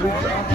Oh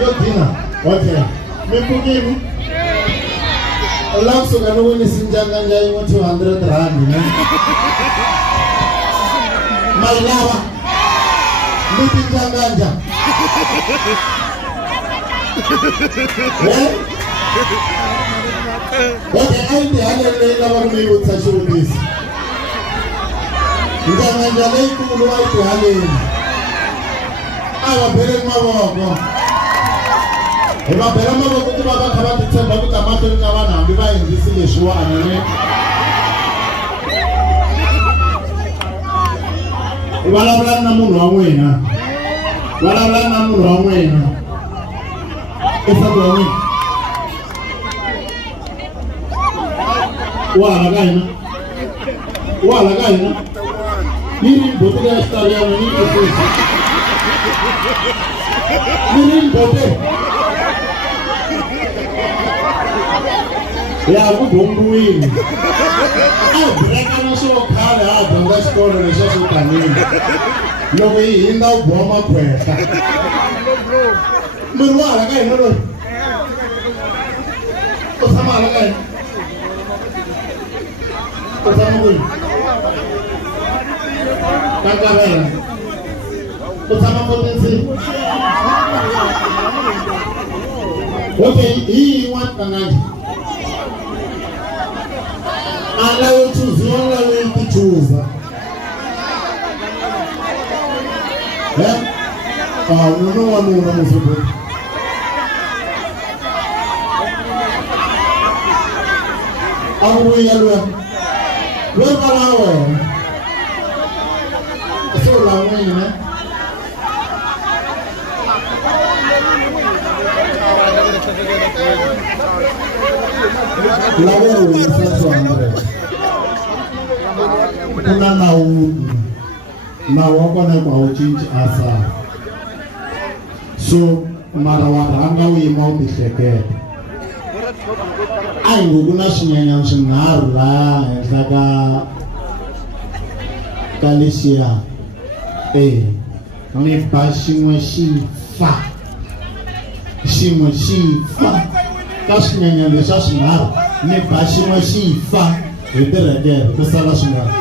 Yo dina. Okay. Mepukini. Allah suka ni sinjanga njai mo 200 rand ne. Malawa. Miti janganja. Okay, I did never me with such a this. Njanga le kumulwa ito halin. Awa bere mawoko. Eba bere mawoko kuba bakaba tsemba kutamata ngabana biba indisi yeshua ne. Wala na munhu wa n'wina. Wala na munhu wa n'wina. Esa kwa n'wina. Wala gaina. Nini bote ya story ya nini kesi. Nini bote. Ya kubombuini. Breka na so khala donga story na so kanini. Loko hinda uboma kwesa. Murwala gaina lo. Osama gaina. Osama Kakabela. Osama potensi. Okay, hii want kangaji. Ala uchuzi wala wewe chuza. Unono wa nuna mfuko. Awu yalwa. Wewe balawe. So la wena. La wewe sasa Andre. Kuna na wako na kwa uchinchi asa. So mara waranga wima ubihlekele. Ai ngukuna shinyanya shingaru la hlaka Galicia. Ni bashimwe shifa. Shimwe shifa. Kashinyanya ndesha shingaru. Ni bashimwe shifa. Ederege kusala shingaru.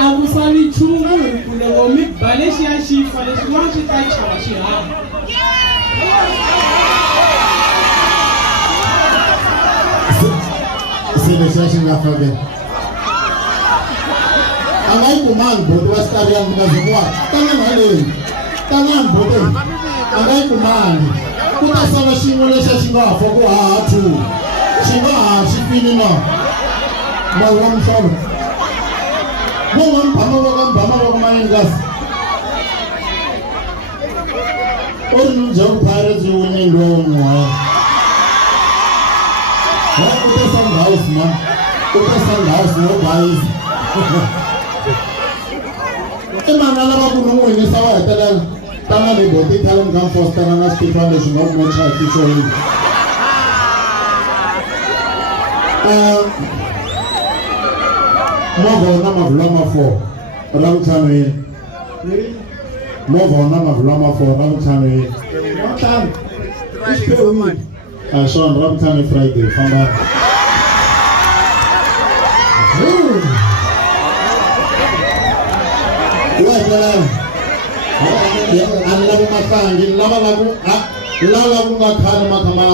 Abusali chungu kule womi Galicia shifa le shwanshi taicha shiha. Seleção na favela. Angai kumang bodo askari yang mengazumwa. Tangan bodo. Angai kumang. Kuta sana shimulesha shinga foku hatu. Shinga shipini na. Mawam sabu. Mawam bama maningas. Orun jauh pare juuni ngomwa. House man, house no guys. Emana la babu no ni sawa tala tama de bote talam kam foster na speak foundation of my child to show you. Mo na mavlama for ram channel. Mo na mavlama for ram channel. Sean ram channel Friday famba. Alamu makangi, lagu makani makama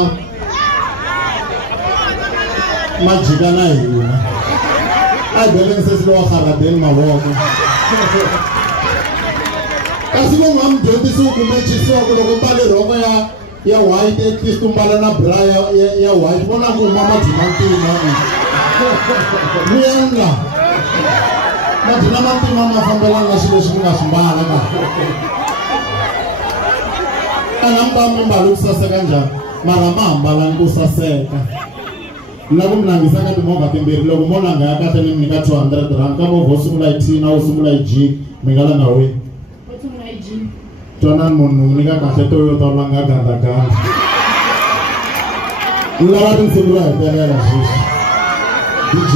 majigana hiyo. Adolescents lo kharabel mawoko. Kasimo ngamdondi sokumechi soko lokubale roko ya white at least umbala na bra ya white bona ku mama dimanti mama. Muyanga. Madina manti mama fambela ngasilo singa simbala ka. Anamba mbalo kusasa kanjani mara mambala nkusaseka. Lagu mnangisa kati moga pemberi logo mona ngaya kata ni mnika 200 rand kama vosumula itina usumula iji mingala nawe vosumula iji tuana monu mnika kaseto yo tolanga ganda ganda ulawa nsumula ipele la shishi DJ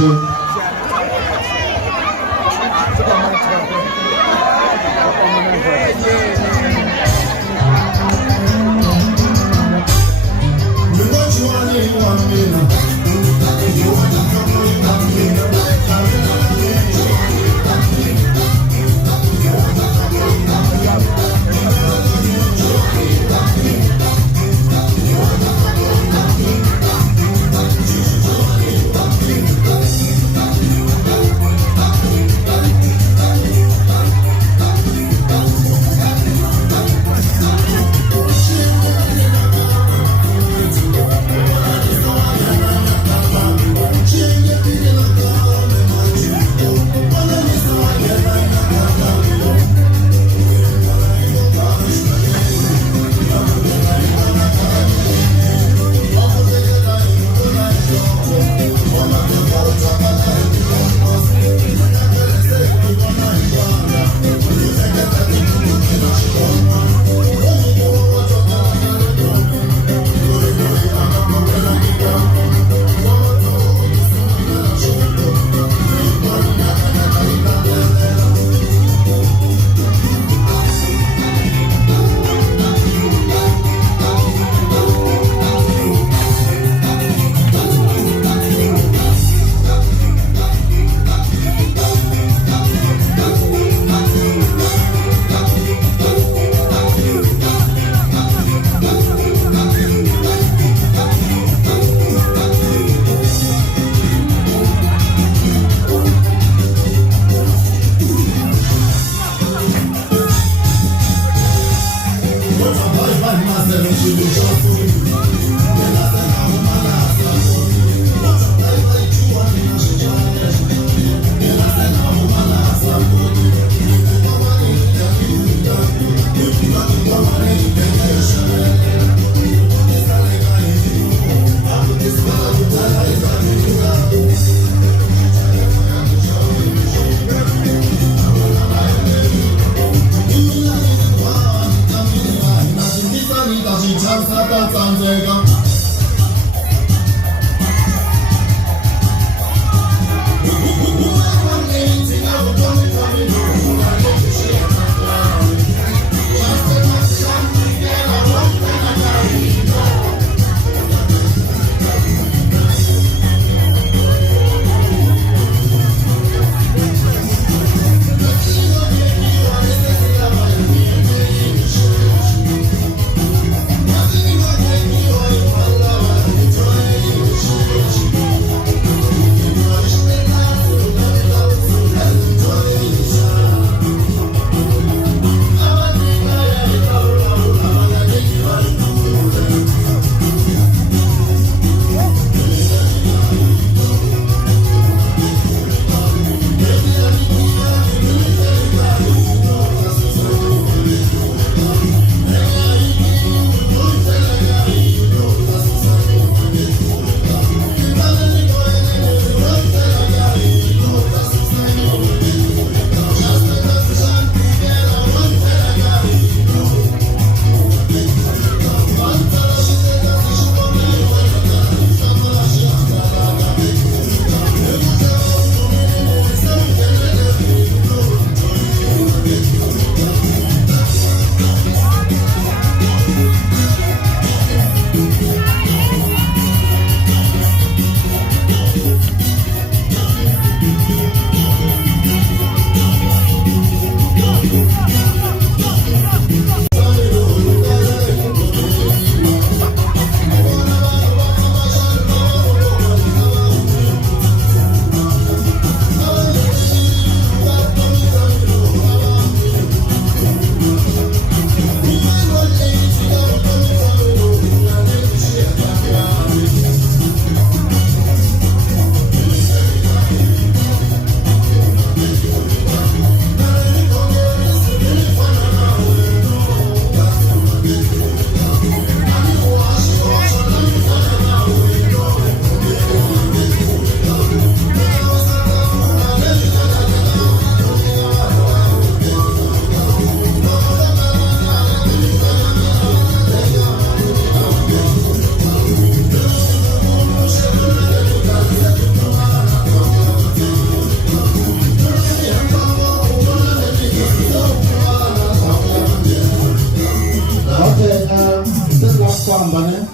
famba ne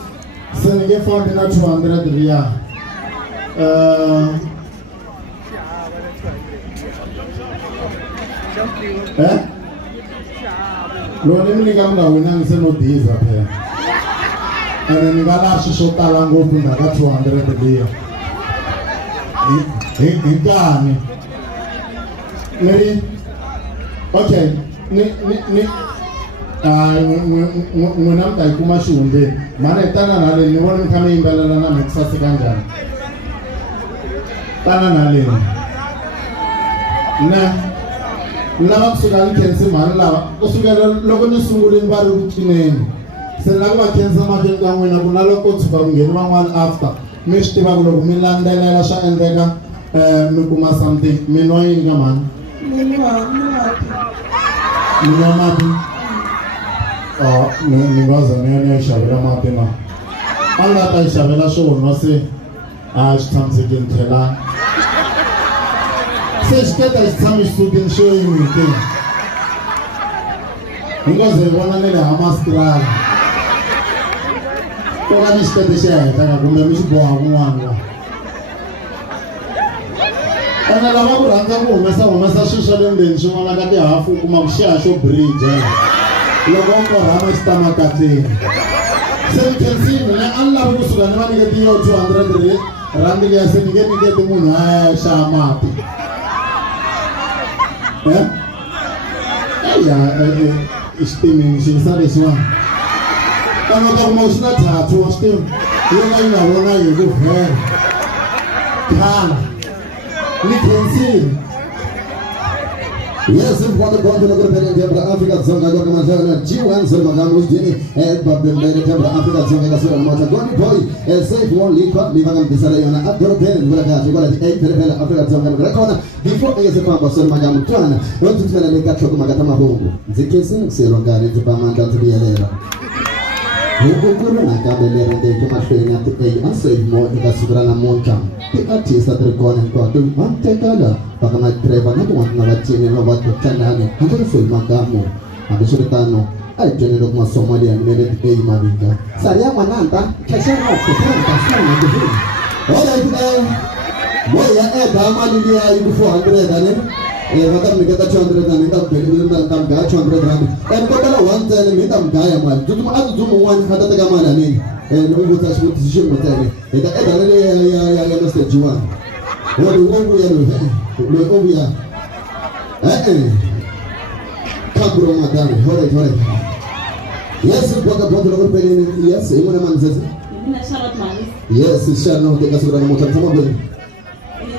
se ni nge fambi na 200 riya loni mi nyika mi nga winangi se no diza phela ene ni nga laxi swo tala ngopfu ndaka 200 liya hi nkani ni ri okay n'wina mi ta yi kuma xihundleni mhani hi tana na leni ni vona mi kha mi yimbelela na mi ku saseka njhani tana na leni ni lava kusuka ni khensi mhani lava kusukela loko ni sungulini va ri ku cineni se ni lava ku va khensa mahlweni ka n'wina ku na loko tshuka ku ngheni van'wana after mi swi tiva ku loko mi landzelela swa endleka mi kuma something mi nwa yini ka mhani mi nwa mati ni nga za ni ya ni ya xavela mati na a ni nga ta yi xavela swo nwa se a xi tshamisekini tlhelani se xiketa xi tshami xisutini xo yini ke hi nga ze hi vona ni le hamastrala ko va ni xikete xi ya hetaka kumbe mi xi boha kun'wana la ene lava ku rhandza ku humesa swilo swa le ndzeni swin'wana ka tihafu u kuma ku xiya xo bridge loko u korhama xi tama katleni se ni khensini ne a ni lavi kusuka ni va nyiketi yo 200 randi liya se ni nge nyiketi munhu a xava mati eya xitimini xi yisa lexiwani kana ta kuma xi na thatu wa xitimi yo ka yi nga vona hi ku vhela khala ni khensini. Yes, mfano kwa ndio kwa pele ndio Afrika zonga kwa kama jana G1 zero magamu jini babbe mbele ndio Afrika zonga kwa sura moja goni boy safe one lipa lipa kama tisara yana adoro pele ndio kwa kwa pele Afrika zonga kwa kona before yese kwa sura magamu twana wote tuna leka choko magata mabongo zikesi sero ngale zipamanda tulielera Hukukuru na kabelera ndeke mashwenya tuei asave mo ikasubira na monta artist atrikone kwa tu mantekala pakama driver na kwa na wachini na watu tanane hata film magamu abishuritano aitene ndo kwa Somalia mbele tuei mabinga saria mwananta kesha no kupenda sana ndio oya moya mali ya ibu 400 ane wakati nikata 200 na nika tam ga 200 rand en ko kala one time mi tam ga ya mal tutu adu tumu wan hata ta mala nini no go ta shit decision motene eta ya Mr. Juan wo ya no ya kabro madani hore yes boka lo pele yes imuna manzeze Mina Charlotte Manis. yes Charlotte teka sura na motama bwe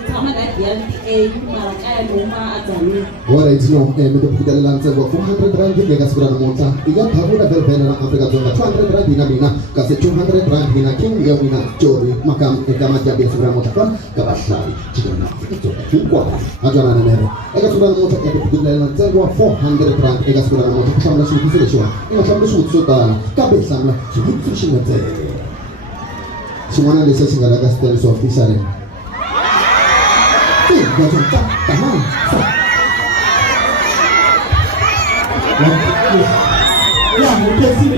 Tama na DLTA marakaya noma atani. Ora itino medo kudala lanza kwa 400 rand ndeka sura na mota iga pabula verbena na Afrika zonga 200 rand ina mina kase 200 rand ina king ya mina chori makam kama jabi sura mota kwa kabashari chikana ito kwa ajana na nero ega sura na mota ya kudala lanza kwa 400 rand ega sura na mota kushamla shughuli zile shwa ina shamla shughuli sotana kabisa samla shughuli shingate simwana lesa singala gastel so official Macam tak tahan. Ya, mungkin sini